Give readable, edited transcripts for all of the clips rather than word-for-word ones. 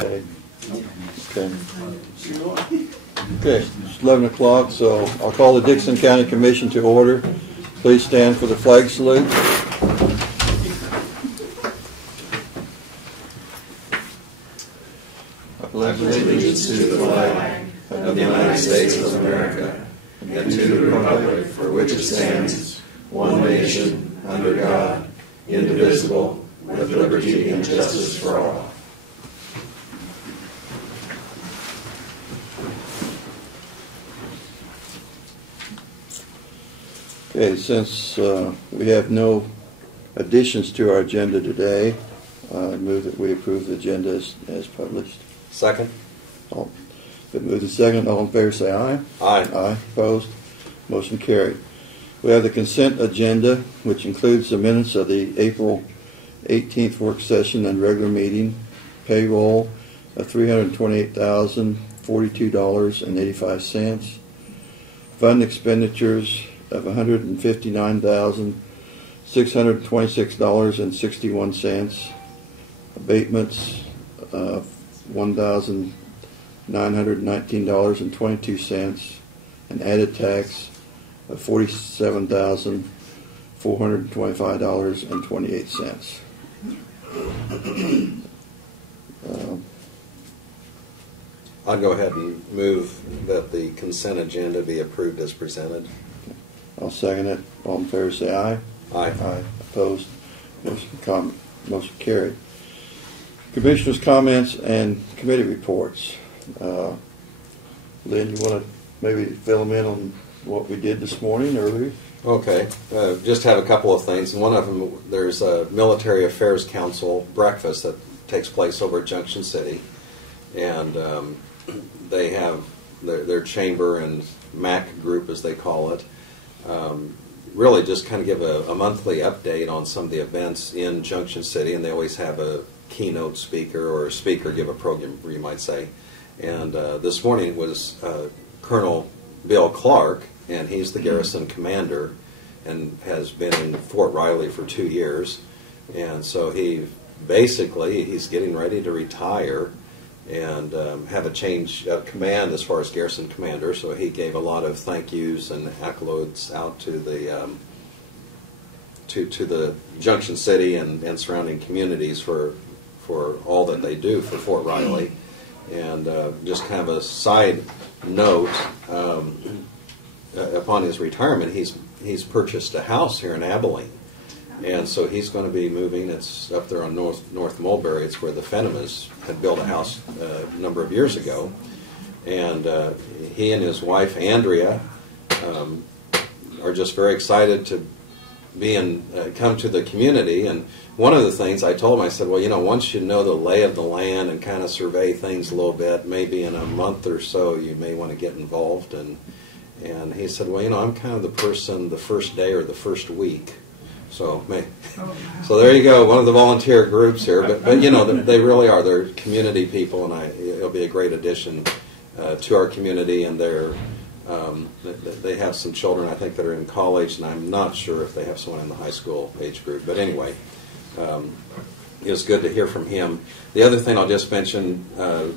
Okay. Okay, it's 11 o'clock, so I'll call the Dickson County Commission to order. Please stand for the flag salute. I pledge allegiance to the flag of the United States of America and to the republic for which it stands, one nation, under God, indivisible, with liberty and justice for all. Okay, since we have no additions to our agenda today, I move that we approve the agenda as published. Second. Been moved and second. All in favor say aye. Aye. Aye. Opposed? Motion carried. We have the consent agenda, which includes the minutes of the April 18th work session and regular meeting, payroll of $328,042.85, fund expenditures of $159,626.61, abatements of $1,919.22, an added tax of $47,425.28. I'll go ahead and move that the consent agenda be approved as presented. I'll second it. All in favor say aye. Aye. Aye. Opposed? Motion carried. Commissioners' comments and committee reports. Lynn, you want to maybe fill them in on what we did this morning earlier? Okay. Just have a couple of things. One of them, there's a Military Affairs Council breakfast that takes place over at Junction City. And they have their chamber and MAC group, as they call it, really just kind of give a monthly update on some of the events in Junction City, and they always have a keynote speaker or a speaker give a program, you might say. And this morning was Colonel Bill Clark, and he's the garrison commander and has been in Fort Riley for 2 years. And so he's getting ready to retire and have a change of command as far as garrison commander. So he gave a lot of thank yous and accolades out to the to the Junction City and surrounding communities for all that they do for Fort Riley. And just kind of a side note, upon his retirement, he's purchased a house here in Abilene. And so he's going to be moving. It's up there on North Mulberry. It's where the Fennemas had built a house a number of years ago. And he and his wife, Andrea, are just very excited to come to the community. And one of the things I told him, I said, well, once you know the lay of the land and kind of survey things a little bit, maybe in a month or so you may want to get involved. And he said, well, I'm kind of the person the first day or the first week. So there you go, one of the volunteer groups here. But they really are. They're community people, and it'll be a great addition to our community. And they have some children, I think, that are in college, and I'm not sure if they have someone in the high school age group. But anyway, it was good to hear from him. The other thing I'll just mention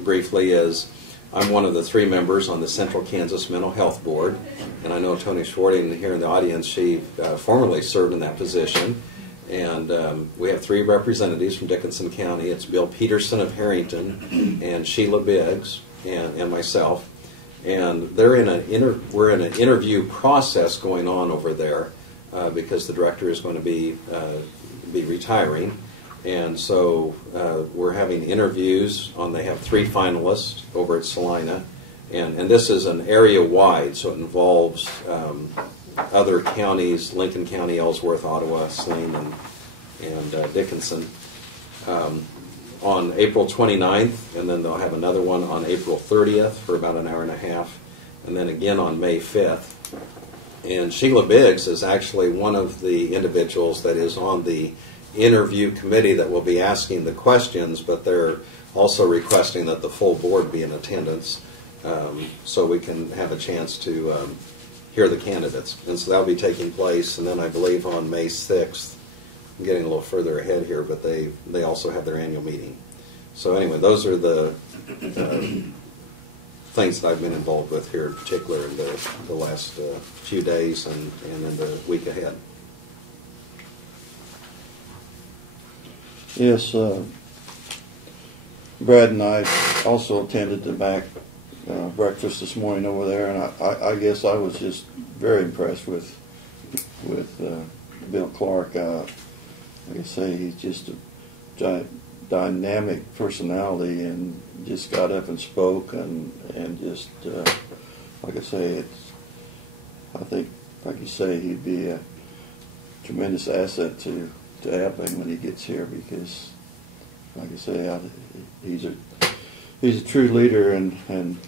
briefly is I'm one of the 3 members on the Central Kansas Mental Health Board, and I know Tony Schwarting here in the audience. She formerly served in that position, and we have 3 representatives from Dickinson County. It's Bill Peterson of Harrington, and Sheila Biggs, and myself. And we're in an interview process going on over there because the director is going to be retiring. And so we're having interviews they have 3 finalists over at Salina. And this is an area-wide, so it involves other counties, Lincoln County, Ellsworth, Ottawa, Saline, and Dickinson, on April 29th, and then they'll have another one on April 30th for about an hour and a half, and then again on May 5th. And Sheila Biggs is actually one of the individuals that is on the interview committee that will be asking the questions, but they're also requesting that the full board be in attendance so we can have a chance to hear the candidates. And so that'll be taking place, and then I believe on May 6th, I'm getting a little further ahead here, but they also have their annual meeting. So anyway, those are the things that I've been involved with here, in particular in the last few days and in the week ahead. Yes, Brad and I also attended the MAC breakfast this morning over there, and I guess I was just very impressed with Bill Clark. Like I say, he's just a dynamic personality, and just got up and spoke, and just like I say, I think, like you say, he'd be a tremendous asset to Abilene when he gets here, because, like I say, he's a true leader, and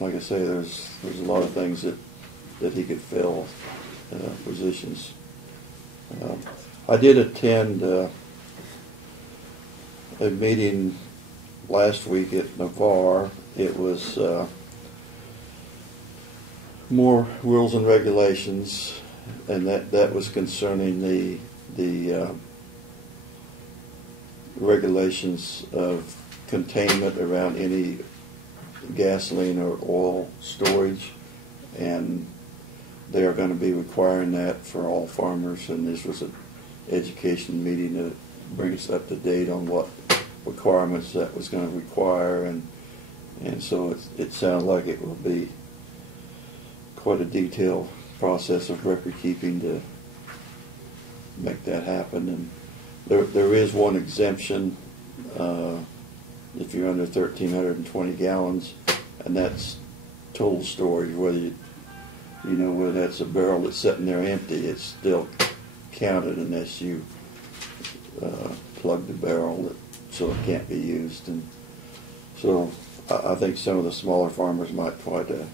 like I say, there's a lot of things that he could fill positions. I did attend a meeting last week at Navarre. It was more rules and regulations, and that was concerning the regulations of containment around any gasoline or oil storage, and they are going to be requiring that for all farmers. And this was an education meeting to bring us up to date on what requirements that was going to require, and so it sounds like it will be quite a detailed process of record keeping to make that happen. And there is one exemption if you're under 1,320 gallons, and that's total storage. Whether whether that's a barrel that's sitting there empty, it's still counted unless you plug the barrel so it can't be used. And so I think some of the smaller farmers might try to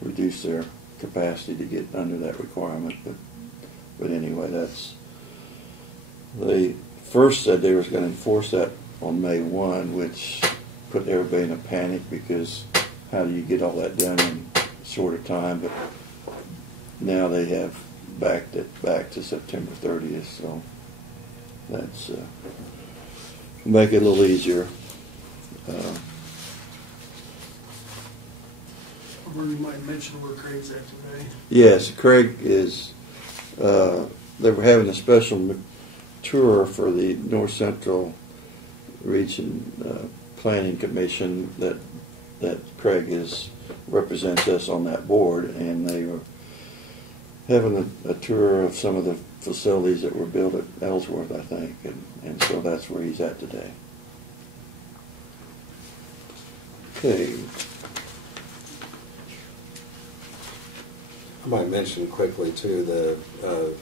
reduce their capacity to get under that requirement. But anyway, they first said they was going to enforce that on May 1, which put everybody in a panic, because how do you get all that done in a shorter time? But now they have backed it back to September 30th, so that's make it a little easier. Or you might mention where Craig's at today. Yes, Craig is. They were having a special tour for the North Central Region Planning Commission that Craig represents us on that board, and they were having a tour of some of the facilities that were built at Ellsworth, I think, and so that's where he's at today. Okay. I might mention quickly, too, the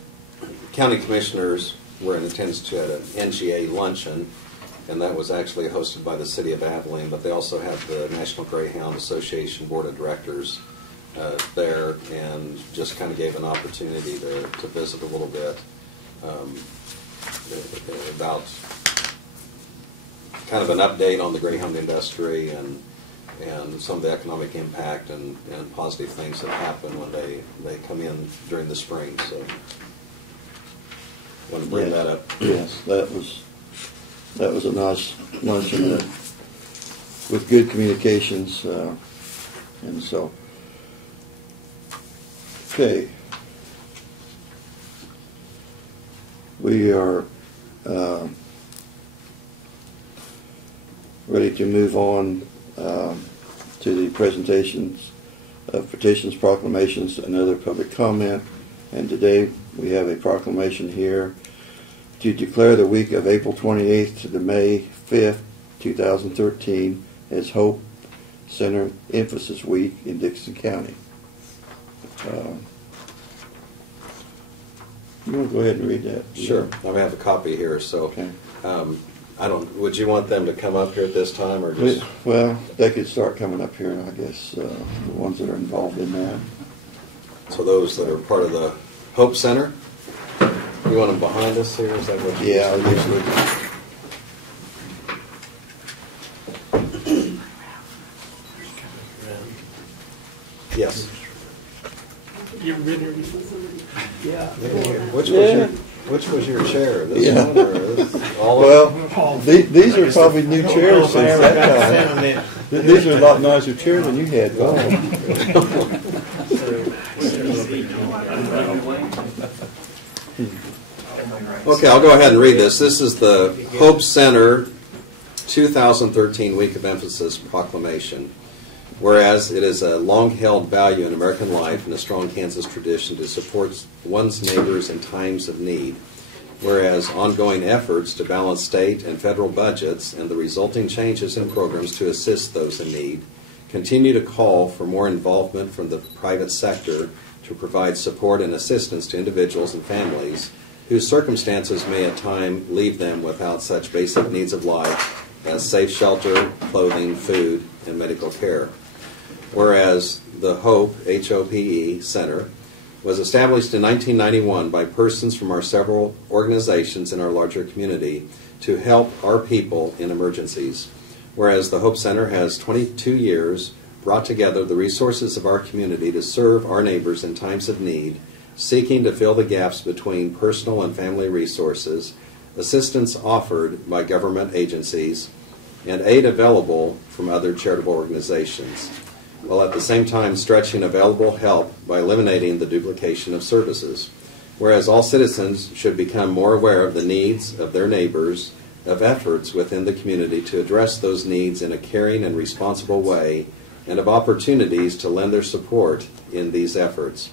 county commissioners were in attendance at an NGA luncheon, and that was actually hosted by the city of Abilene, but they also had the National Greyhound Association Board of Directors there, and just kind of gave an opportunity to visit a little bit about kind of an update on the greyhound industry and some of the economic impact and positive things that happen when they come in during the spring. So I want to bring that up. Yes, that was a nice luncheon with good communications, and so okay, we are ready to move on to the presentations of petitions, proclamations, and other public comment. And today we have a proclamation here to declare the week of April 28th to the May 5th, 2013 as Hope Center Emphasis Week in Dixon County. You want to go ahead and read that? Sure. I have a copy here, so okay. Would you want them to come up here at this time, or just? Well, they could start coming up here, I guess, the ones that are involved in that. So those that are part of the Hope Center? You want them behind us here? Is that what you Yeah, usually. Yes. You ever been here before? Yeah. Which was your? Which was your chair? This Yeah. one or this? All of Well, these are probably new chairs since that time. These are a lot nicer chairs than you had, Bob. Okay, I'll go ahead and read this. This is the Hope Center 2013 Week of Emphasis Proclamation. Whereas it is a long-held value in American life and a strong Kansas tradition to support one's neighbors in times of need. Whereas ongoing efforts to balance state and federal budgets and the resulting changes in programs to assist those in need continue to call for more involvement from the private sector to provide support and assistance to individuals and families whose circumstances may at times leave them without such basic needs of life as safe shelter, clothing, food, and medical care. Whereas the Hope, H-O-P-E, Center was established in 1991 by persons from our several organizations in our larger community to help our people in emergencies. Whereas the Hope Center has 22 years brought together the resources of our community to serve our neighbors in times of need, seeking to fill the gaps between personal and family resources, assistance offered by government agencies, and aid available from other charitable organizations, while at the same time stretching available help by eliminating the duplication of services. Whereas all citizens should become more aware of the needs of their neighbors, of efforts within the community to address those needs in a caring and responsible way, and of opportunities to lend their support in these efforts.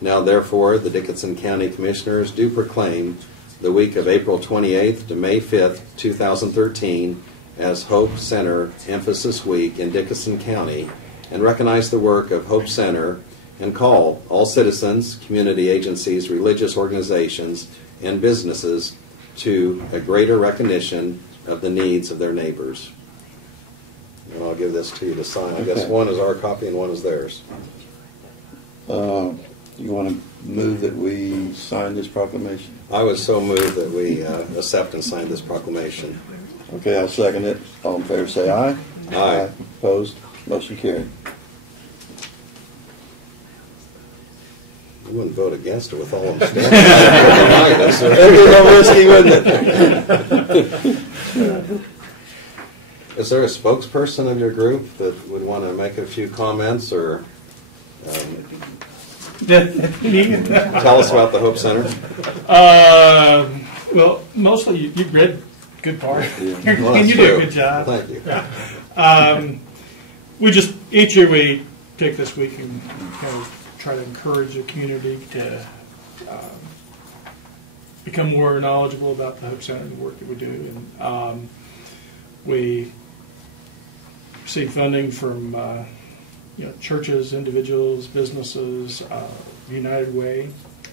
Now, therefore, the Dickinson County Commissioners do proclaim the week of April 28th to May 5th, 2013 as Hope Center Emphasis Week in Dickinson County, and recognize the work of Hope Center and call all citizens, community agencies, religious organizations, and businesses to a greater recognition of the needs of their neighbors. And I'll give this to you to sign. I guess Okay. one is our copy and one is theirs. You want to move that we sign this proclamation? I was so moved that we accept and sign this proclamation. Okay, I'll second it. All in favor say aye. Aye. Opposed? Motion carried. You wouldn't vote against it with all of them standing. That'd be a little risky, wouldn't it? Is there a spokesperson of your group that would want to make a few comments or tell us about the Hope Center? Well, mostly you read a good part, Well, and that's you do a true. good job. Well, thank you. We just, each year we take this week and kind of try to encourage the community to become more knowledgeable about the Hope Center and the work that we do. And we receive funding from churches, individuals, businesses, United Way,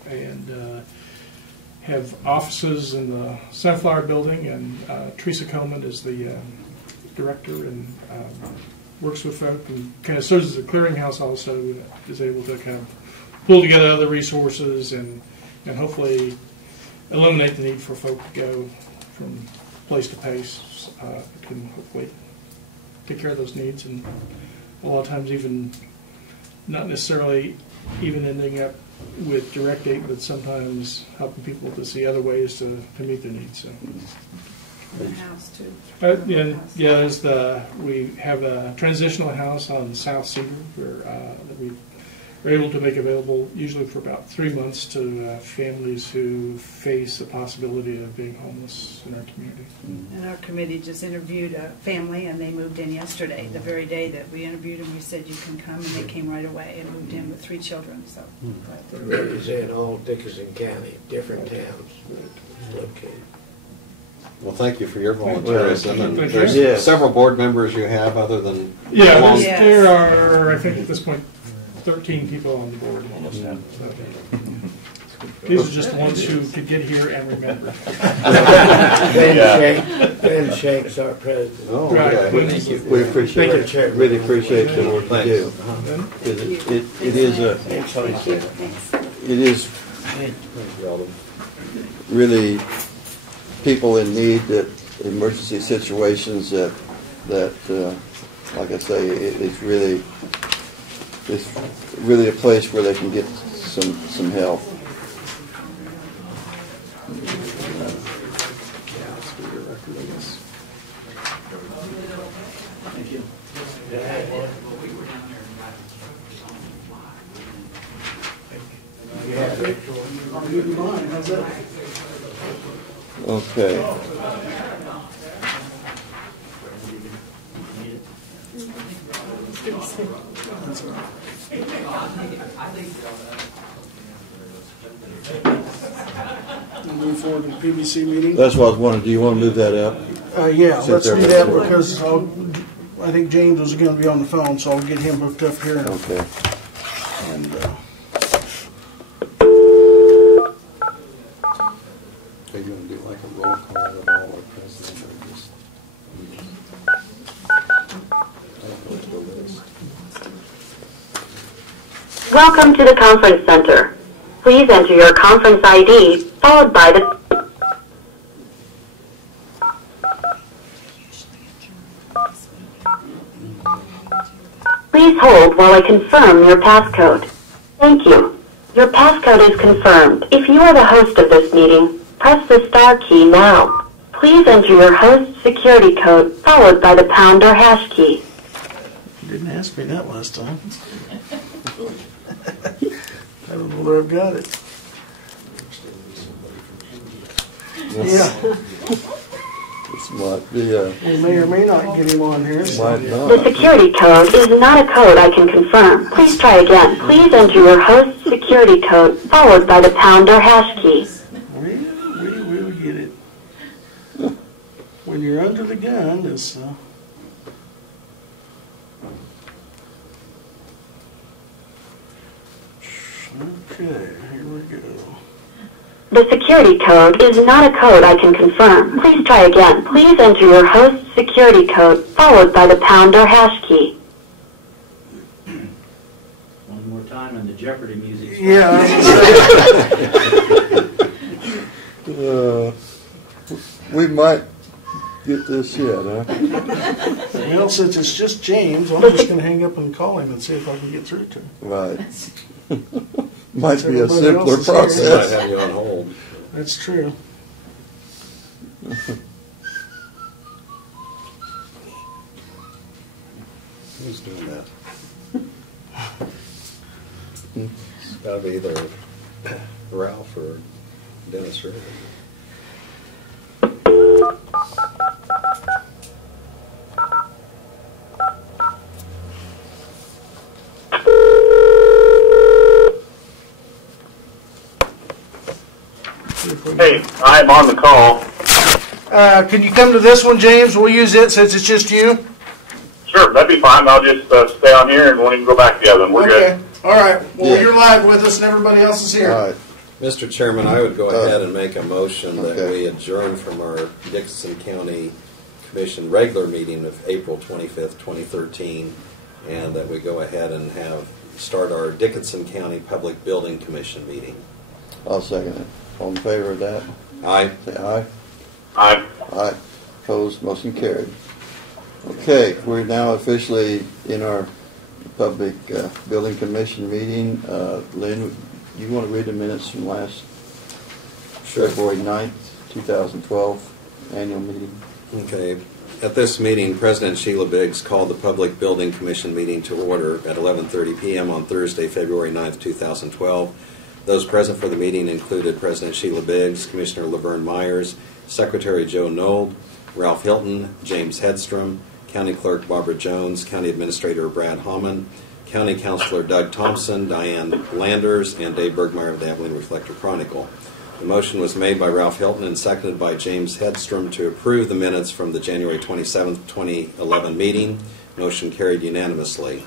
and have offices in the Sunflower Building, and Teresa Coleman is the director and works with folk and kind of serves as a clearinghouse also, is able to kind of pull together other resources and hopefully eliminate the need for folk to go from place to place. Can hopefully take care of those needs, and a lot of times even not necessarily even ending up with direct aid, but sometimes helping people to see other ways to meet their needs. So. The house too. We have a transitional house on South Cedar that we are able to make available usually for about 3 months to families who face the possibility of being homeless in our community. And our committee just interviewed a family, and they moved in yesterday. The very day that we interviewed them, we said you can come, and they came right away and moved in with 3 children. So, They represent all Dickinson County, different towns located. Well, thank you for your volunteerism. And Thank there's you. several board members you have other than Yeah, Along- Yes. there are, I think at this point, 13 people on the board. So, these are just the ones who could get here and remember. Ben Shank's our president. Oh, Right. okay. Thank you. We appreciate Thank you, it. Chair. Really appreciate the work you Thanks. do. 'Cause it is a, it is really people in need, that emergency situations that like I say, it's really a place where they can get some help. I'll give you mine, how's that? Okay. We'll move forward to the PBC meeting. That's what I was wondering. Do you want to move that up? Yeah, Since let's do everybody's that working. because I think James was gonna be on the phone, so I'll get him hooked up here. Okay. And, Are you going to do like a roll call at all, or president, or just? I don't know what the list. Welcome to the conference center. Please enter your conference ID, followed by the... Please hold while I confirm your passcode. Thank you. Your passcode is confirmed. If you are the host of this meeting, press the star key now. Please enter your host security code, followed by the pound or hash key. you didn't ask me that last time. I don't know where I've got it. Yeah, This might be we may or may not get him on here. so- might The not. security code is not a code I can confirm. Please try again. Please enter your host security code, followed by the pound or hash key. We will get it. When you're under the gun, it's, okay, here we go. The security code is not a code I can confirm. Please try again. Please enter your host security code, followed by the pound or hash key. One more time and the Jeopardy music. starts. Yeah. We might get this yet, huh? Well, since it's just James, I'm just gonna hang up and call him and see if I can get through to him. Right. Might be a Everybody simpler else is here. They might process. have you on hold. That's true. Who's doing that? It's got to be either Ralph or Dennis Ritter. Hey, I'm on the call. Can you come to this one, James? We'll use it since it's just you. Sure, that'd be fine. I'll just stay on here and we'll even go back to the other one. We're Okay. All right. Well, Yeah. you're live with us, and everybody else is here. All right. Mr. Chairman, I would go ahead and make a motion that Okay. we adjourn from our Dickinson County Commission regular meeting of April 25th, 2013, and that we go ahead and start our Dickinson County Public Building Commission meeting. I'll second it. All in favor of that? Aye. Say aye. Aye. Aye. Opposed, motion carried. Okay, we're now officially in our Public Building Commission meeting. Lynn, you want to read the minutes from last February 9th, 2012 annual meeting? Okay. At this meeting, President Sheila Biggs called the Public Building Commission meeting to order at 11:30 p.m. on Thursday, February 9th, 2012. Those present for the meeting included President Sheila Biggs, Commissioner Laverne Myers, Secretary Joe Nold, Ralph Hilton, James Hedstrom, County Clerk Barbara Jones, County Administrator Brad Hammond, County Councilor Doug Thompson, Diane Landers, and Dave Bergmeyer of the Abilene Reflector Chronicle. The motion was made by Ralph Hilton and seconded by James Hedstrom to approve the minutes from the January 27th, 2011 meeting. Motion carried unanimously.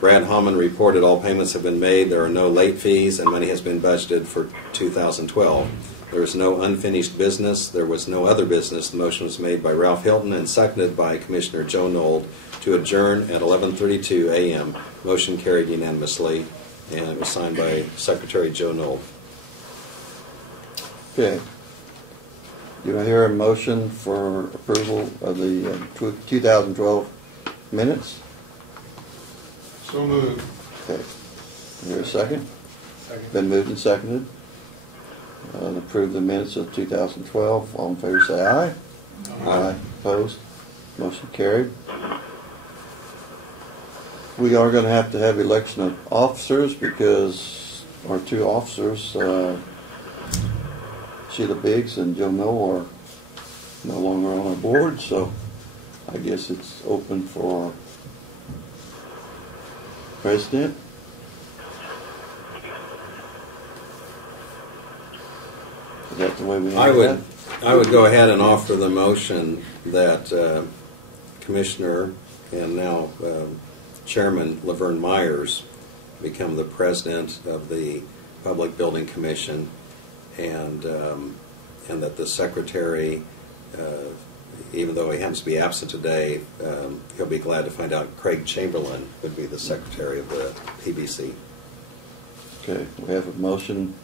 Brad Hammond reported all payments have been made. There are no late fees, and money has been budgeted for 2012. There is no unfinished business. There was no other business. The motion was made by Ralph Hilton and seconded by Commissioner Joe Nold to adjourn at 11:32 a.m. Motion carried unanimously, and it was signed by Secretary Joe Nold. Okay. Do I hear a motion for approval of the 2012 minutes? So moved. Okay. Is there a second? Second. Been moved and seconded. Approve the minutes of 2012. All in favor say aye. Aye. Opposed? Motion carried. we are going to have election of officers because our two officers, Sheila Biggs and Joe Mill, are no longer on our board, so I guess it's open for president. Is that the way we handle that? I would go ahead and offer the motion that Commissioner and now Chairman Laverne Myers become the president of the Public Building Commission, and that the secretary, even though he happens to be absent today, he'll be glad to find out Craig Chamberlain would be the secretary of the PBC. Okay, we have a motion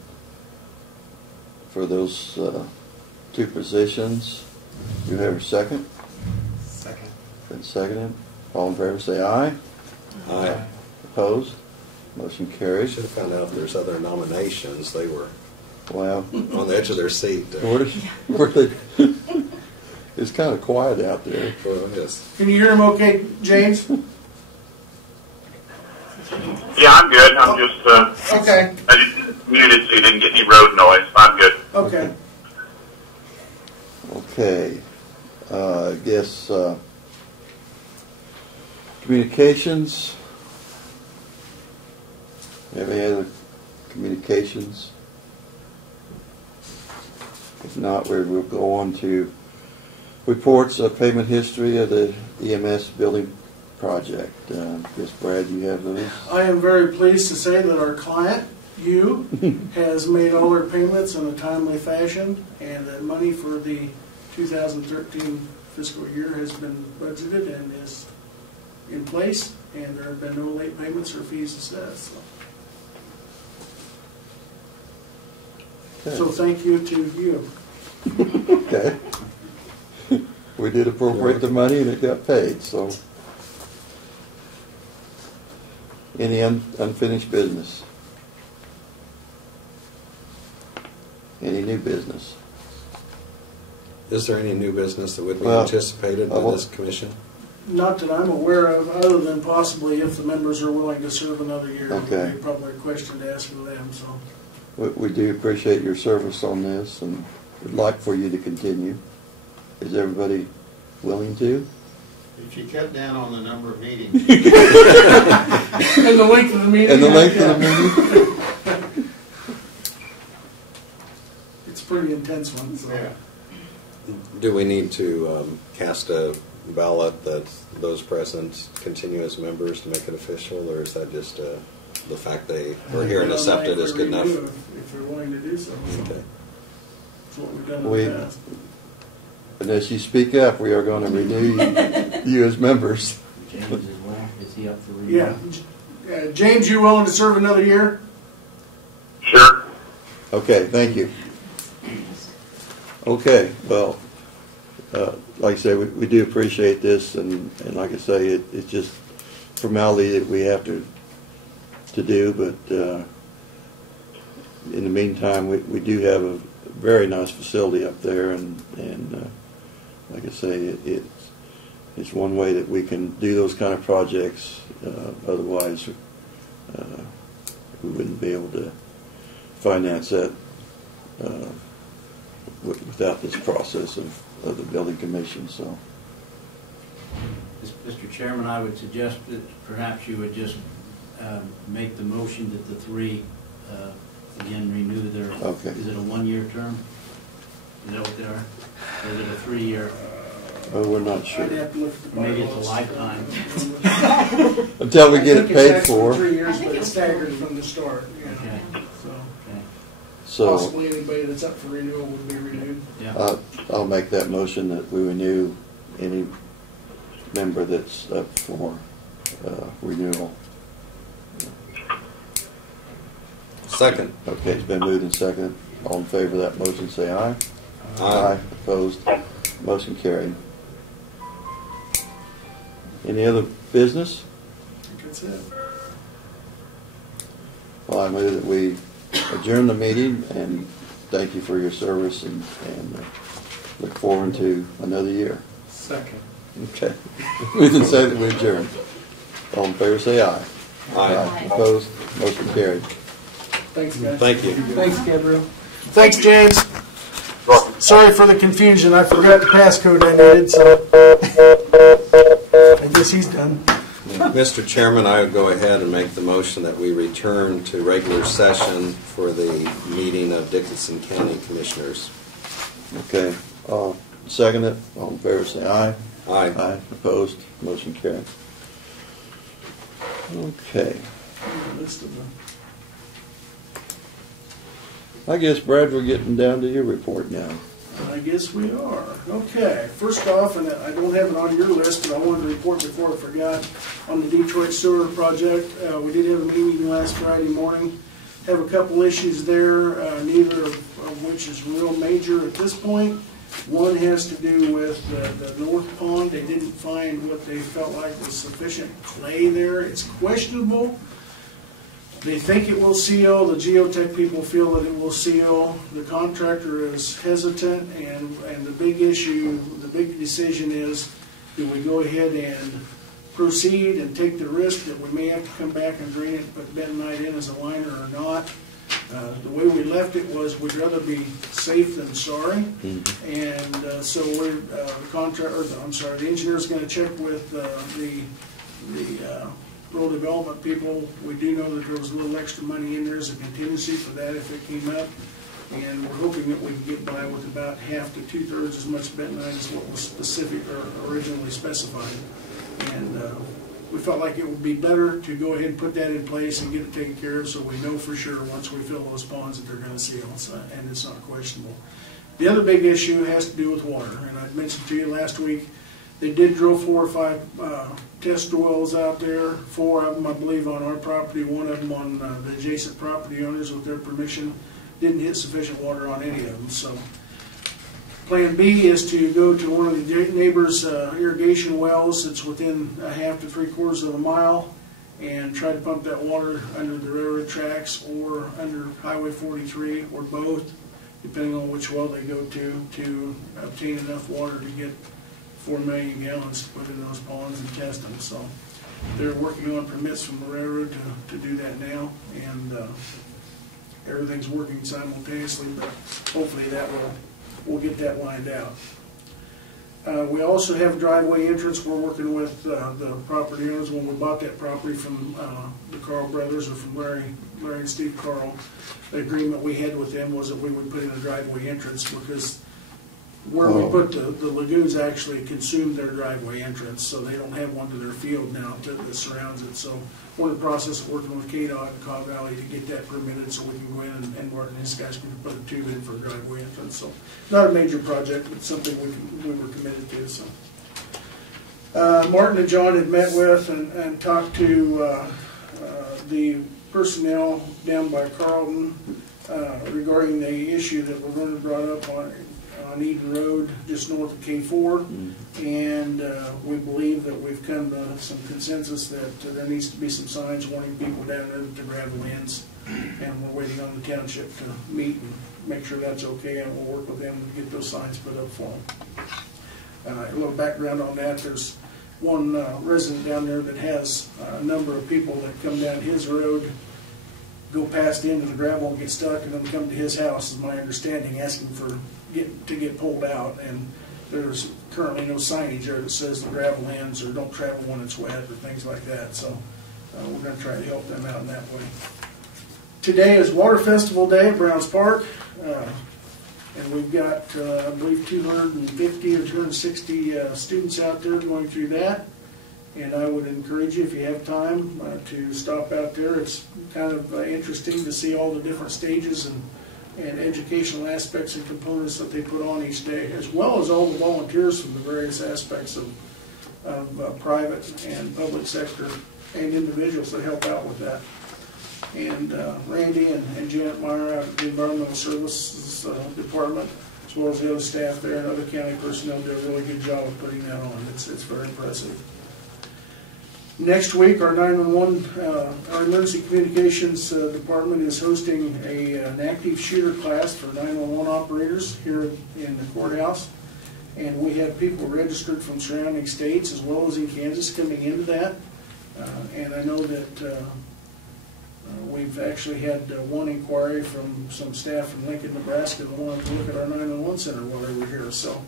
for those two positions. You have a second? Second. Been seconded. All in favor say aye. Aye. Opposed? Motion I carries. should have found out if there's other nominations. They were Wow. on the edge of their seat. Where they, it's kind of quiet out there. Well, yes. Can you hear him okay, James? Yeah, I'm good. I'm just, Okay, I just muted so you didn't get any road noise. I'm good. okay. Okay. I guess communications. Have any other communications? If not, we'll go on to reports of payment history of the EMS building project. Yes, Brad, you have those? I am very pleased to say that our client, you, has made all their payments in a timely fashion, and that money for the 2013 fiscal year has been budgeted and is in place, and there have been no late payments or fees assessed. So thank you to you. Okay. We did appropriate the money and it got paid, so. Any unfinished business? Any new business? Is there any new business that would be Well, anticipated by this commission? Not that I'm aware of, other than possibly if the members are willing to serve another year. Okay. Maybe probably a question to ask of them, so. We do appreciate your service on this and would like for you to continue. Is everybody willing to? If you cut down on the number of meetings. And the length of the meeting. And the length of the meeting? It's a pretty intense one, so. Yeah. Do we need to cast a ballot that those present continue as members to make it official, or is that just the fact they were here and accepted is good enough? If you're willing to do so. Okay. That's what we've done in the past. Unless you speak up, we are going to renew you as members. James as well, is he up for renewal? Yeah. James, you willing to serve another year? Sure. Okay, thank you. Okay, well, like I say, we do appreciate this, and like I say, it's just formality that we have to do, but in the meantime, we do have a very nice facility up there, and like I say, it's one way that we can do those kind of projects. Otherwise, we wouldn't be able to finance that without this process of the building commission. So, Mr. Chairman, I would suggest that perhaps you would just make the motion that the three again renew their. Okay. Is it a 1-year term? Is that what they are? Or is it a 3-year? we're not sure I'd have to look at the Maybe it's a bylaws. lifetime. until we get I it think it's paid actually for. 3 years, but it's staggered from the start. Yeah. Okay. So Okay. So possibly anybody that's up for renewal would be renewed. Yeah. I'll make that motion that we renew any member that's up for renewal. Second. Okay, it's been moved and seconded. All in favor of that motion, say aye. Aye. Opposed? Motion carried. Any other business? I think that's it. Well, I move that we adjourn the meeting, and thank you for your service, and look forward to another year. Second. Okay. We can say that we adjourn. All in favor, say aye. Aye. Opposed? Motion carried. Thanks, guys. Thank you. Thanks, Gabriel. Thanks, James. Sorry for the confusion. I forgot the passcode I needed, so I guess he's done. Mr. Chairman, I would go ahead and make the motion that we return to regular session for the meeting of Dickinson County Commissioners. Okay. Second it. All in favor, say aye. Aye. Aye. Opposed? Motion carried. Okay. List of them. I guess, Brad, we're getting down to your report now. I guess we are. Okay, first off, and I don't have it on your list, but I wanted to report before I forgot, on the Detroit Sewer Project. We did have a meeting last Friday morning. Have a couple issues there, neither of which is real major at this point. One has to do with the North Pond. They didn't find what they felt like was sufficient clay there. It's questionable. They think it will seal. The geotech people feel that it will seal. The contractor is hesitant, and the big issue, the big decision is, do we go ahead and proceed and take the risk that we may have to come back and drain it and put bentonite in as a liner or not? The way we left it was we'd rather be safe than sorry, and so we're the engineer's going to check with the rural development people. We do know that there was a little extra money in there as a contingency for that if it came up, and we're hoping that we can get by with about half to 2/3 as much bentonite as what was specific or originally specified. And we felt like it would be better to go ahead and put that in place and get it taken care of, so we know for sure once we fill those ponds that they're going to seal, and it's not questionable. The other big issue has to do with water, and I mentioned to you last week, they did drill 4 or 5 test wells out there, 4 of them I believe on our property, 1 of them on the adjacent property owners with their permission. Didn't hit sufficient water on any of them. So plan B is to go to one of the neighbors' irrigation wells that's within a half to 3/4 of a mile and try to pump that water under the railroad tracks or under Highway 43 or both, depending on which well they go to obtain enough water to get 4 million gallons to put in those ponds and test them. So they're working on permits from the railroad to do that now, and everything's working simultaneously, but hopefully that we'll get that lined out. We also have a driveway entrance. We're working with the property owners. When we bought that property from the Carl brothers, or from Larry and Steve Carl, the agreement we had with them was that we would put in a driveway entrance, because where we put the lagoons actually consumed their driveway entrance, so they don't have one to their field now that surrounds it. So we're in the process of working with KDOT and Cobb Valley to get that permitted, so we can go in and Martin and his guys can put a tube in for a driveway entrance. So not a major project, but something we were committed to. So Martin and John had met with and talked to the personnel down by Carlton regarding the issue that Laverne brought up on Eden Road, just north of K4, and we believe that we've come to some consensus that there needs to be some signs warning people down there that the gravel ends, and we're waiting on the township to meet and make sure that's okay, and we'll work with them to get those signs put up for them. A little background on that: there's one resident down there that has a number of people that come down his road, go past the end of the gravel and get stuck, and then come to his house, is my understanding, asking for to get pulled out, and there's currently no signage there that says the gravel ends or don't travel when it's wet or things like that. So we're going to try to help them out in that way. Today is Water Festival Day at Browns Park, and we've got I believe 250 or 260 students out there going through that. And I would encourage you, if you have time, to stop out there. It's kind of interesting to see all the different stages and educational aspects and components that they put on each day, as well as all the volunteers from the various aspects of private and public sector and individuals that help out with that. And Randy and Janet Meyer out at the Environmental Services Department, as well as the other staff there and other county personnel, do a really good job of putting that on. It's very impressive. Next week, our 911, our Emergency Communications Department is hosting an active shooter class for 911 operators here in the courthouse. And we have people registered from surrounding states as well as in Kansas coming into that. And I know that we've actually had one inquiry from some staff from Lincoln, Nebraska that wanted to look at our 911 center while they were here. So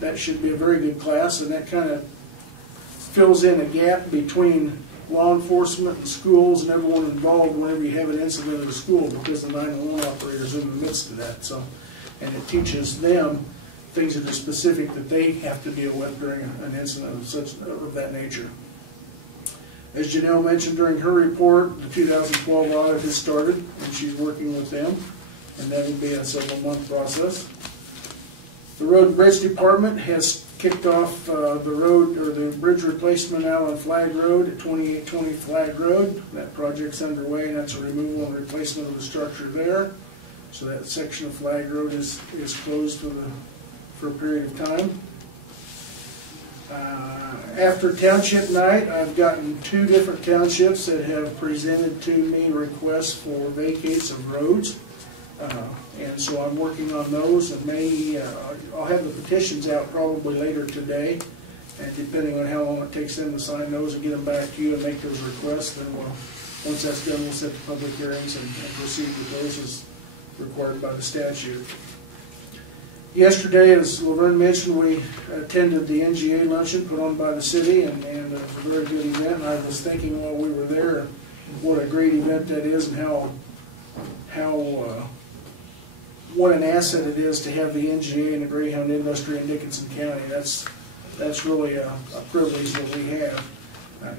that should be a very good class, and that kind of fills in a gap between law enforcement and schools and everyone involved whenever you have an incident at a school, because the 911 operator is in the midst of that. So, and it teaches them things that are specific that they have to deal with during an incident of that nature. As Janelle mentioned during her report, the 2012 audit has started, and she's working with them, and that will be a several-month process. The Road and Bridge Department has kicked off the bridge replacement out on Flag Road at 2820 Flag Road. That project's underway, and that's a removal and replacement of the structure there. So that section of Flag Road is closed for a period of time. After Township Night, I've gotten 2 different townships that have presented to me requests for vacates of roads. And so I'm working on those, and I'll have the petitions out probably later today, and depending on how long it takes them to sign those and get them back to you and make those requests, then once that's done, we'll set the public hearings and proceed with those as required by the statute. Yesterday, as Laverne mentioned, we attended the NGA luncheon put on by the city, and it was a very good event. And I was thinking while we were there what a great event that is, and what an asset it is to have the NGA and the Greyhound industry in Dickinson County. That's really a privilege that we have.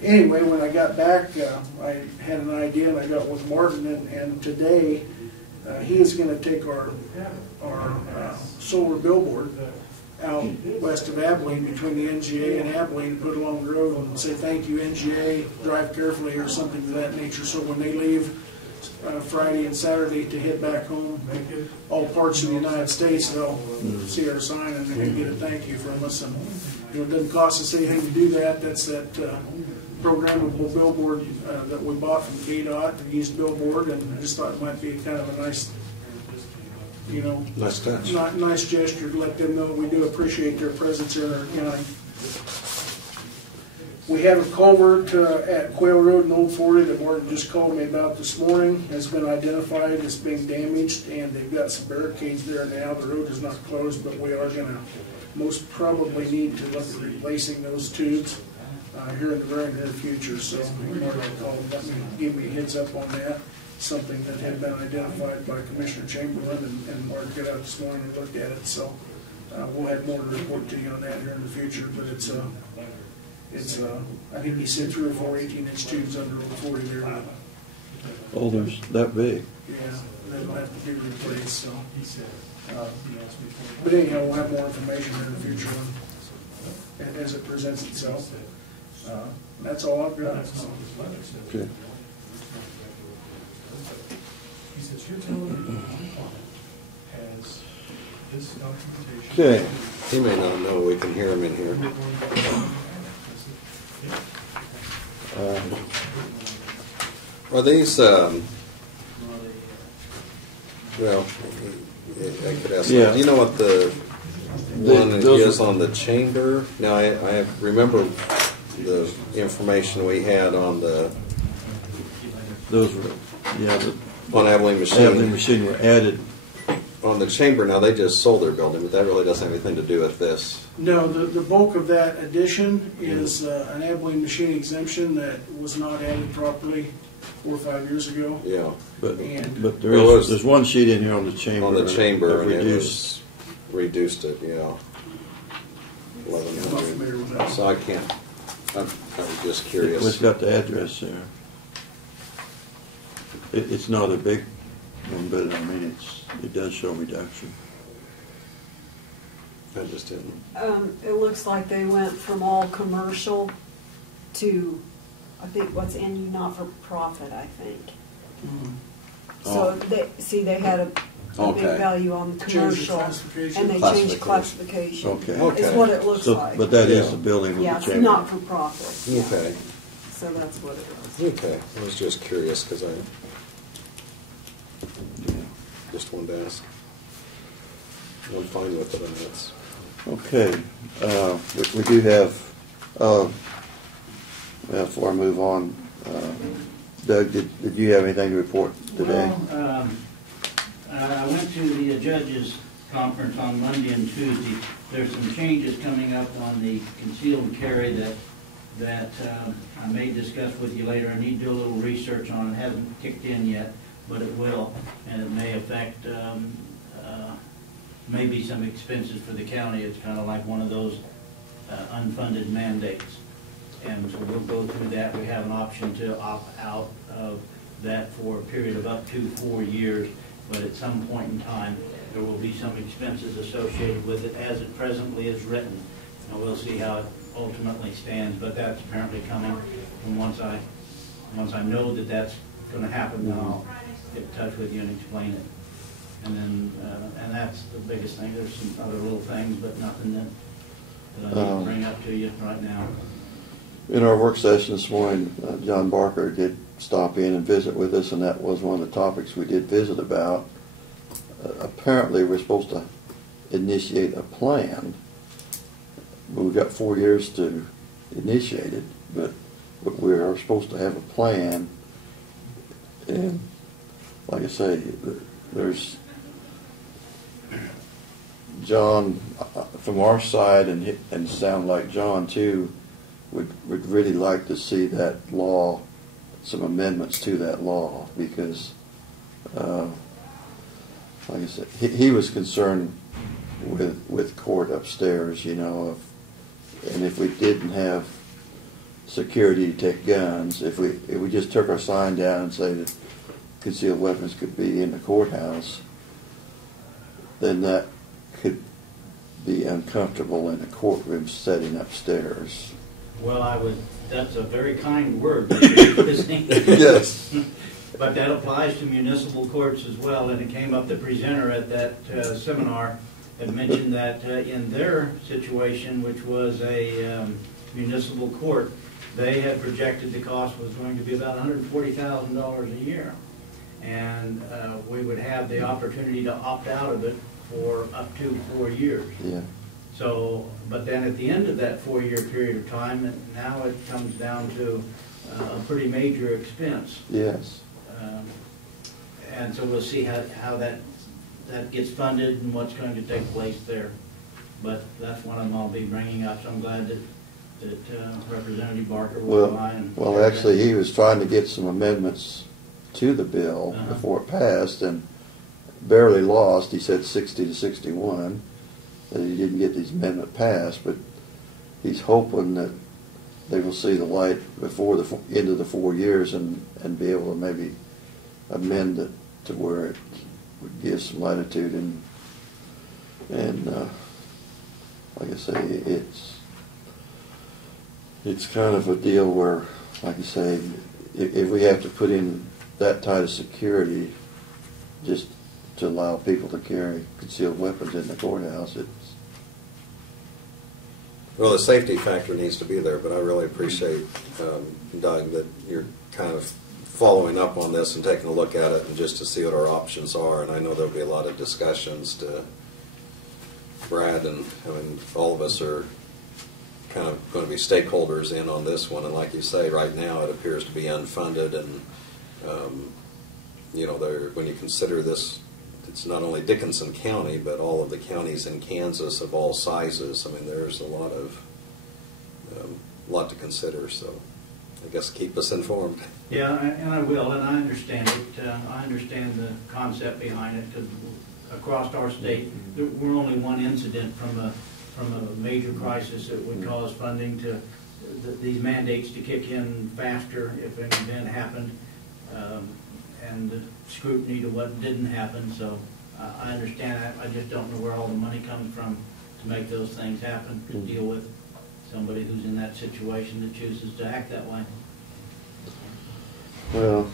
Anyway, when I got back, I had an idea, and I got with Martin, and today he is going to take our solar billboard out west of Abilene, between the NGA and Abilene, put along the road and say, "Thank you, NGA, drive carefully," or something of that nature. So when they leave Friday and Saturday to head back home, all parts of the United States, they'll see our sign and they get a thank you from us. And it doesn't cost us anything to do that. That's that programmable billboard that we bought from KDOT, the used billboard, and I just thought it might be kind of a nice, nice touch. Nice gesture to let them know we do appreciate their presence here in our county. We have a culvert at Quail Road and Old 40 that Martin just called me about this morning. Has been identified as being damaged, and they've got some barricades there now. The road is not closed, but we are going to most probably need to look at replacing those tubes here in the very near future. So Martin called and let me give me a heads up on that. Something that had been identified by Commissioner Chamberlain, and Martin got out this morning and looked at it. So we'll have more to report to you on that here in the future. But it's I think he said 3 or 4 18-inch tubes under Old 40 there. Oh, there's that big. Yeah, that'll have to be replaced. So, but anyhow, we'll have more information in the future as it presents itself. That's all I've got. So. Okay. Okay. He may not know we can hear him in here. Are these, well, I could ask, yeah. Do you know what the one is on the chamber? Now, I remember the information we had on the... Those were, on Abilene Machine. Abilene Machine were added. On the chamber, now they just sold their building, but that really doesn't have anything to do with this. No, the bulk of that addition is an Abilene Machine exemption that was not added properly 4 or 5 years ago. Yeah. But there's one sheet in here on the chamber. On the chamber, and it was reduced it, yeah. 1,100. So I can't, I was just curious. It's got the address there. It's not a big one, but I mean, it does show reduction. I just didn't. It looks like they went from all commercial to, I think, what's in not for profit, I think. Mm-hmm. So they had a big value on the commercial, and they changed classification. Okay. Is what it looks like. But that is the building with the chamber. Yeah, it's not for profit. Yeah. Okay. So that's what it was. Okay. I was just curious because I just wanted to ask. I'm fine with it, and that's... Okay. We do have Before I move on, Doug, did you have anything to report today? Well, I went to the judges' conference on Monday and Tuesday. There's some changes coming up on the concealed carry that I may discuss with you later. I need to do a little research on it. It hasn't kicked in yet, but it will, and it may affect maybe some expenses for the county. It's kind of like one of those unfunded mandates. And so we'll go through that. We have an option to opt out of that for a period of up to 4 years, but at some point in time, there will be some expenses associated with it as it presently is written. And we'll see how it ultimately stands, but that's apparently coming. And once I know that that's going to happen, then I'll get in touch with you and explain it. And then, and that's the biggest thing. There's some other little things, but nothing that I need to bring up to you right now. In our work session this morning, John Barker did stop in and visit with us, and that was one of the topics we did visit about. Apparently, we're supposed to initiate a plan. We've got 4 years to initiate it, but we are supposed to have a plan. And like I say, there's John from our side, and sound like John too, would really like to see that law, some amendments to that law, because like I said, he was concerned with court upstairs, you know, and if we didn't have security to take guns, if we just took our sign down and say that concealed weapons could be in the courthouse, then that could be uncomfortable in a courtroom setting upstairs. Well, that's a very kind word that you're using. Yes. But that applies to municipal courts as well, and it came up, the presenter at that seminar had mentioned that in their situation, which was a municipal court, they had projected the cost was going to be about $140,000 a year. And we would have the opportunity to opt out of it for up to 4 years. Yeah. So, but then at the end of that 4-year period of time, now it comes down to a pretty major expense. Yes. And so we'll see how that gets funded and what's going to take place there. But that's one of them I'll be bringing up, so I'm glad that Representative Barker will rely. Well, actually, he was trying to get some amendments to the bill before it passed, and barely lost. He said 60 to 61. That he didn't get these amendments passed, but he's hoping that they will see the light before the end of the 4 years and be able to maybe amend it to where it would give some latitude and like I say, it's kind of a deal where, like I say, if we have to put in that type of security just to allow people to carry concealed weapons in the courthouse, Well, the safety factor needs to be there, but I really appreciate, Doug, that you're kind of following up on this and taking a look at it and just to see what our options are. And I know there'll be a lot of discussions to Brad, and I mean, all of us are kind of going to be stakeholders in on this one. And like you say, right now it appears to be unfunded, and you know, when you consider this, it's not only Dickinson County, but all of the counties in Kansas of all sizes. I mean, there's a lot to consider. So, I guess keep us informed. Yeah, and I will, and I understand it. I understand the concept behind it, because across our state, we're only one incident from a major crisis that would cause funding to these mandates to kick in faster if an event happened. And the scrutiny to what didn't happen, so I understand that. I just don't know where all the money comes from to make those things happen, to deal with somebody who's in that situation that chooses to act that way. well,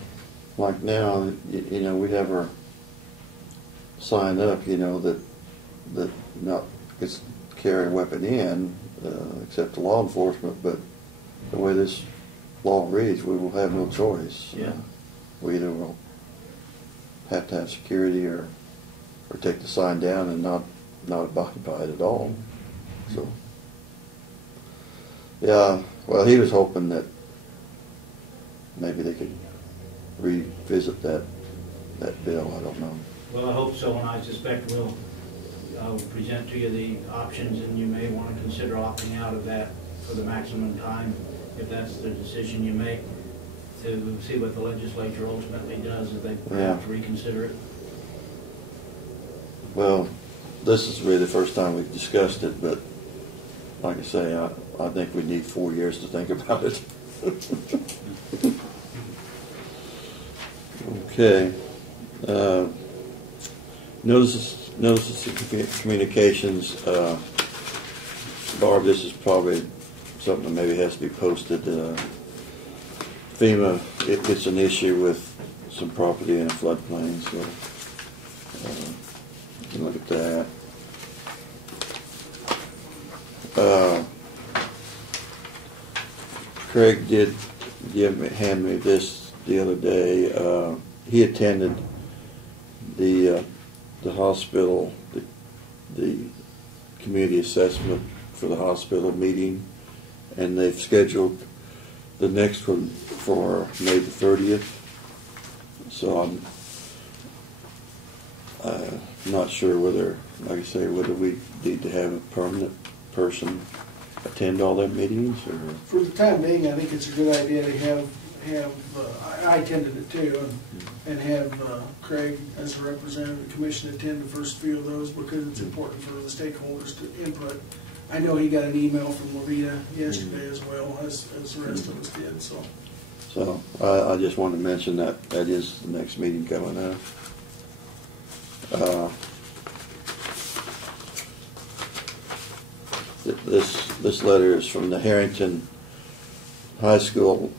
like now, you know, we have our sign up, you know, that not gets carry a weapon in, except to law enforcement, but the way this law reads, we will have no choice. Yeah. We either will have to have security or take the sign down and not abide by it at all. So, yeah, well, he was hoping that maybe they could revisit that bill. I don't know. Well, I hope so, and I suspect I'll present to you the options, and you may want to consider opting out of that for the maximum time, if that's the decision you make, to see what the legislature ultimately does, if they have to reconsider it. Well, this is really the first time we've discussed it, but like I say, I think we need 4 years to think about it. Okay. Notices of communications. Barb, this is probably something that maybe has to be posted. FEMA, it's an issue with some property in a floodplain, so you can look at that. Craig did hand me this the other day. He attended the hospital, the community assessment for the hospital meeting, and they've scheduled the next one for May the 30th. So I'm not sure whether, like I say, whether we need to have a permanent person attend all their meetings, or For the time being, I think it's a good idea to have I attended it too, and have Craig as a representative of the commission attend the first few of those, because it's important for the stakeholders to input. I know he got an email from Levita yesterday as well as the rest of us did. So I just wanted to mention that is the next meeting coming up. This letter is from the Harrington High School.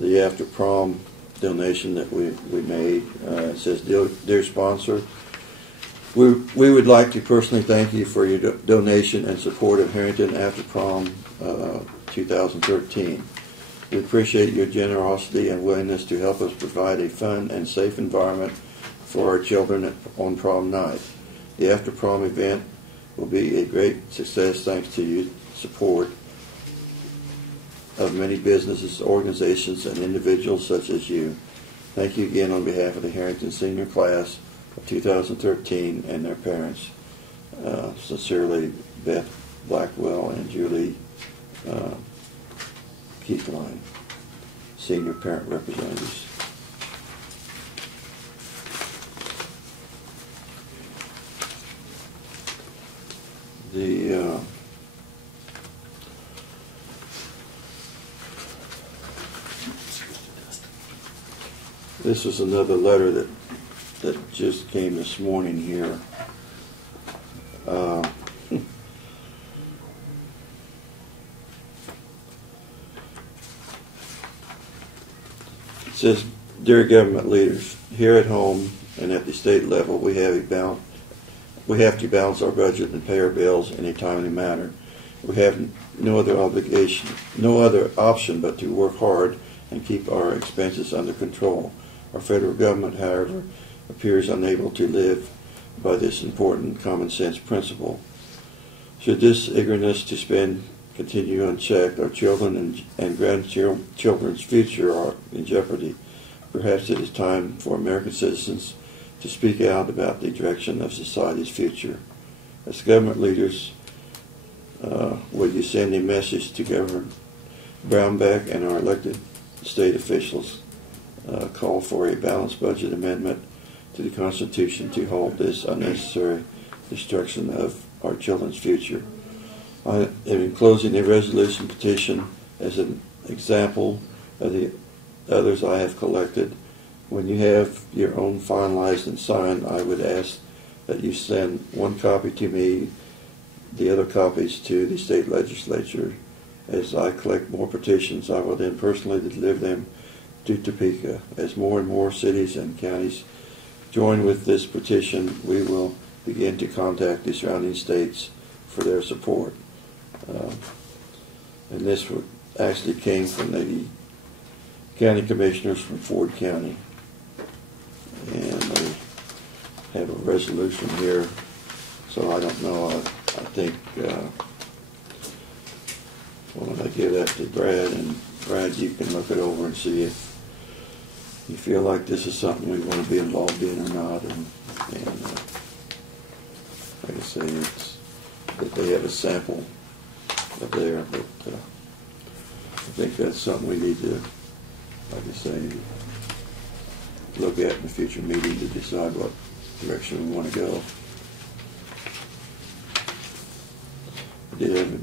The after prom donation that we made. It says, "Dear sponsor, we would like to personally thank you for your donation and support of Harrington After Prom 2013. We appreciate your generosity and willingness to help us provide a fun and safe environment for our children on prom night. The After Prom event will be a great success thanks to your support of many businesses, organizations, and individuals such as you. Thank you again on behalf of the Harrington Senior Class of 2013 and their parents. Sincerely, Beth Blackwell and Julie Keithline, Senior Parent Representatives." This is another letter that just came this morning here. It says, "Dear government leaders, here at home and at the state level, we have to balance our budget and pay our bills in a timely manner. We have no other option but to work hard and keep our expenses under control. Our federal government, however, appears unable to live by this important common sense principle. Should this eagerness to spend continue unchecked, our children and grandchildren's future are in jeopardy. Perhaps it is time for American citizens to speak out about the direction of society's future. As government leaders, would you send a message to Governor Brownback and our elected state officials, call for a balanced budget amendment to the Constitution to halt this unnecessary destruction of our children's future? I am enclosing a resolution petition as an example of the others I have collected. When you have your own finalized and signed, I would ask that you send one copy to me, the other copies to the state legislature. As I collect more petitions, I will then personally deliver them to Topeka. As more and more cities and counties join with this petition, we will begin to contact the surrounding states for their support." And this actually came from the county commissioners from Ford County. And they have a resolution here, so I don't know. I think, well, I give that to Brad, and Brad, you can look it over and see if you feel like this is something we want to be involved in or not. And like I say, it's that they have a sample up there, but I think that's something we need to, like I say, look at in a future meeting to decide what direction we want to go. Did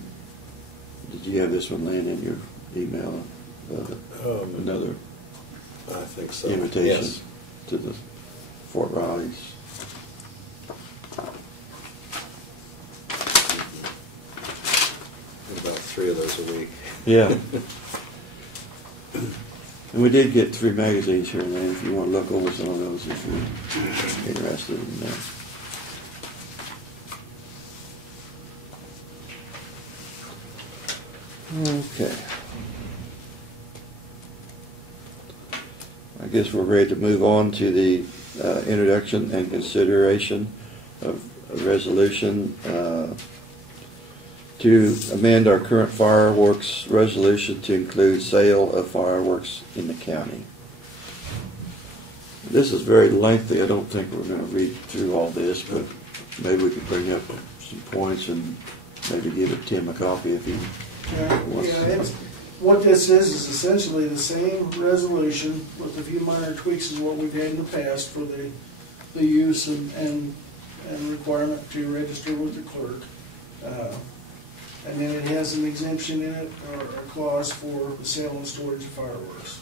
you have this one laying in your email? Another I think so. invitation Yes. to the Fort Riley's. About 3 of those a week. Yeah. And we did get 3 magazines here and there, if you want to look over some of those if you're interested in that. Okay. I guess we're ready to move on to the introduction and consideration of a resolution to amend our current fireworks resolution to include sale of fireworks in the county. This is very lengthy. I don't think we're going to read through all this, but maybe we could bring up some points and maybe give it Tim a copy if he wants to. What this is essentially the same resolution with a few minor tweaks as what we've had in the past for the use and requirement to register with the clerk. And then it has an exemption in it, or a clause for the sale and storage of fireworks,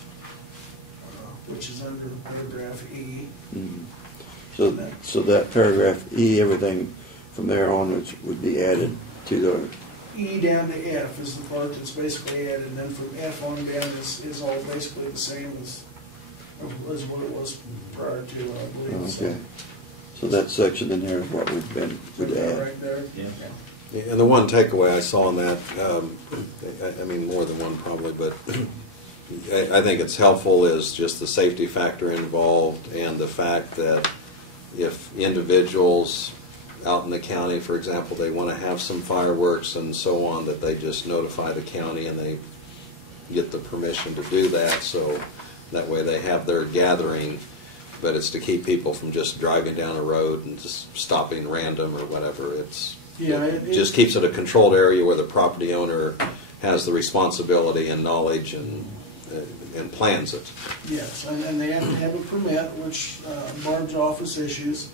which is under paragraph E. Mm-hmm. So that paragraph E, everything from there on which would be added to the E down to F is the part that's basically added, and then from F on down is all basically the same as what it was prior to, I believe. Okay. So that section in there is what would add. Right there. Yeah. And the one takeaway I saw in that, I mean more than one probably, but I think it's helpful is just the safety factor involved and the fact that if individuals out in the county, for example, they want to have some fireworks and so on, that they just notify the county and they get the permission to do that, so that way they have their gathering, but it's to keep people from just driving down a road and just stopping random or whatever. It just keeps it a controlled area where the property owner has the responsibility and knowledge and plans it. Yes, and they have to have a permit, which Barb's office issues,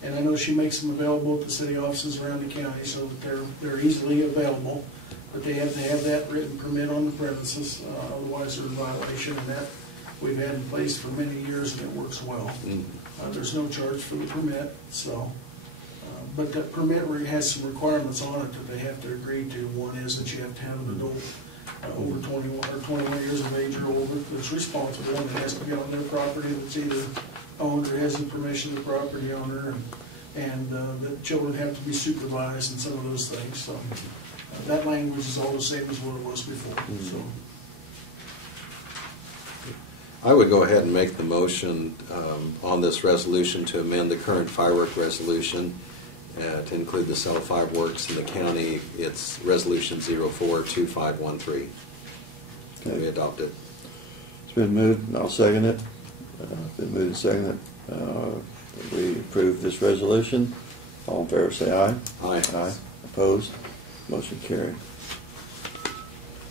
and I know she makes them available at the city offices around the county so that they're easily available, but they have to have that written permit on the premises, otherwise they're in violation, and that we've had in place for many years and it works well. Mm-hmm. There's no charge for the permit, so. But that permit has some requirements on it that they have to agree to. One is that you have to have an adult over 21 or 21 years of age or older that's responsible, and it has to be on their property that's either owned or has the permission of the property owner, and that children have to be supervised and some of those things. So that language is all the same as what it was before. Mm-hmm. So I would go ahead and make the motion on this resolution to amend the current firework resolution to include the sale of fireworks in the county. It's resolution 042513. Okay. We adopt it. It's been moved, and I'll second it. Been moved and seconded. We approve this resolution. All in favor say aye. Aye. Aye. Opposed? Motion carried.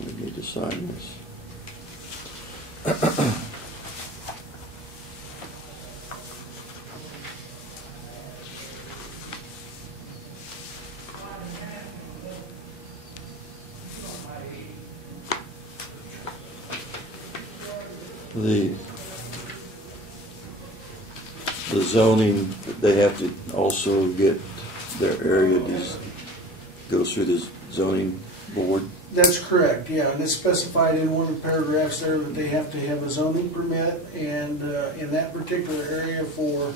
We need to sign this. The zoning, they have to also get their area, goes through the zoning board. that's correct, yeah, and it's specified in one of the paragraphs there that they have to have a zoning permit, and in that particular area for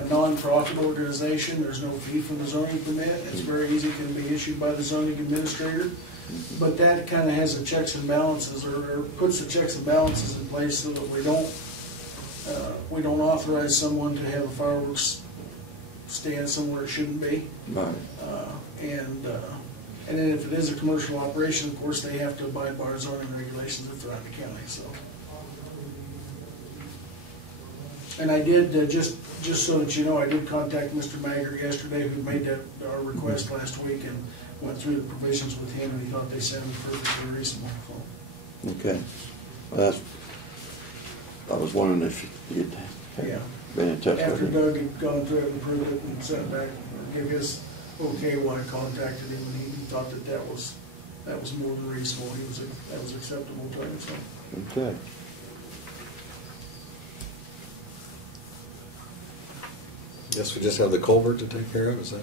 a non-profit organization, there's no fee for the zoning permit. It's very easy, can be issued by the zoning administrator, but that kind of has the checks and balances, or puts the checks and balances in place so that we don't authorize someone to have a fireworks stand somewhere it shouldn't be. Right. And then if it is a commercial operation, of course, they have to abide by our zoning regulations if they're out in the county, so. And I did, just so that you know, I did contact Mr. Maggart yesterday, who made our request last week, and went through the provisions with him, and he thought they sounded perfectly reasonable. So. Okay. Well, I was wondering if you'd Yeah. been in touch After with him. Doug had gone through it and approved it and sent it back, or gave his okay when I contacted him, and he thought that was more than reasonable. That was acceptable to him, so. Okay. Yes, we just have the culvert to take care of, is that?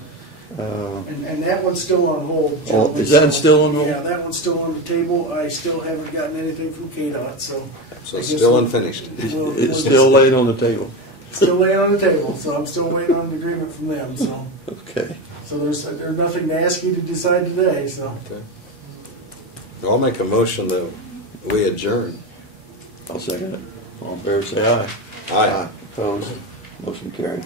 And that one's still on hold. Oh, gentlemen. is that still on hold? Yeah, that one's still on the table. I still haven't gotten anything from KDOT, so. So I it's guess still we'll- unfinished. It's still laying on the table. Still laying on the table, so I'm still waiting on an agreement from them, so. Okay. So there's nothing to ask you to decide today, so. Okay. I'll make a motion that we adjourn. I'll second it. All in favor, say aye. Aye. Opposed? Motion carried.